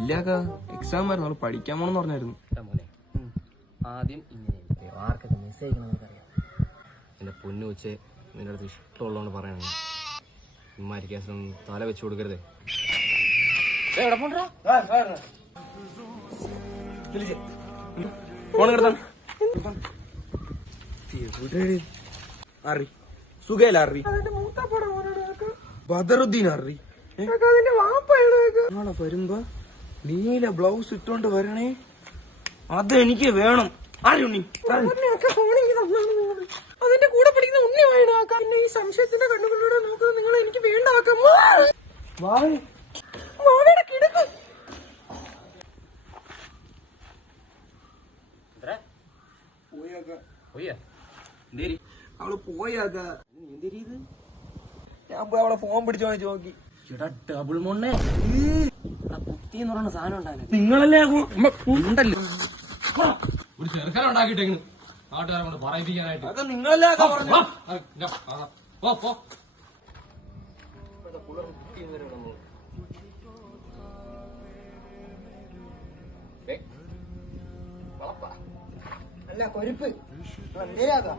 ഇല്ലാക്ക exam ആയിരുന്നു, അവള് പഠിക്കാൻ പോണെന്ന് പറഞ്ഞായിരുന്നു. മോനെ ആദ്യം ഇങ്ങനെ ആർക്കൊക്കെ മെസ്സേജ് അയക്കണമെന്നൊക്കെ അറിയാം. എന്റെ പൊന്നു വെച്ച് നിന്റെ അടുത്ത് ഇഷ്ടമുള്ളതുകൊണ്ട് പറയണേ, ഇമ്മാരി കേസിലൊന്നും തല വെച്ച് കൊടുക്കരുതേ. അറി സുഖല്ല അറി ബദറുദ്ദീൻ അറി നാളെ വരുമ്പോ നീല ബ്ലൗസ് ഇട്ടോണ്ട് വരണേ, അതെനിക്ക് വേണം. ആരുണ്ണി അതിന്റെ കൂടെ പഠിക്കുന്ന ഉണ്ണി വേണം. ഈ സംശയത്തിന്റെ കണ്ണുകളിലൂടെ നോക്കുന്നത് നിങ്ങൾ എനിക്ക് വേണ്ടാക്കാം. കിടക്കും അവള് പോയാക്ക. ഞാൻ പോയി അവളെ ഫോൺ പിടിച്ചോ നോക്കി. ഡബിൾ മൊണ്ണേ കുത്തി എന്ന് പറയുന്ന സാധനം ഉണ്ടായിരുന്നു. നിങ്ങളല്ലേ ഉണ്ടല്ലോ ഒരു ചെറുക്കനെ ഉണ്ടാക്കിയിട്ടേക്കണ് നാട്ടുകാരെ കൊണ്ട് പറയിപ്പിക്കാനായിട്ട്. അതൊക്കെ നിങ്ങളല്ലേ പറഞ്ഞു. അല്ല കൊരുപ്പ് എന്തേരാക്കാം.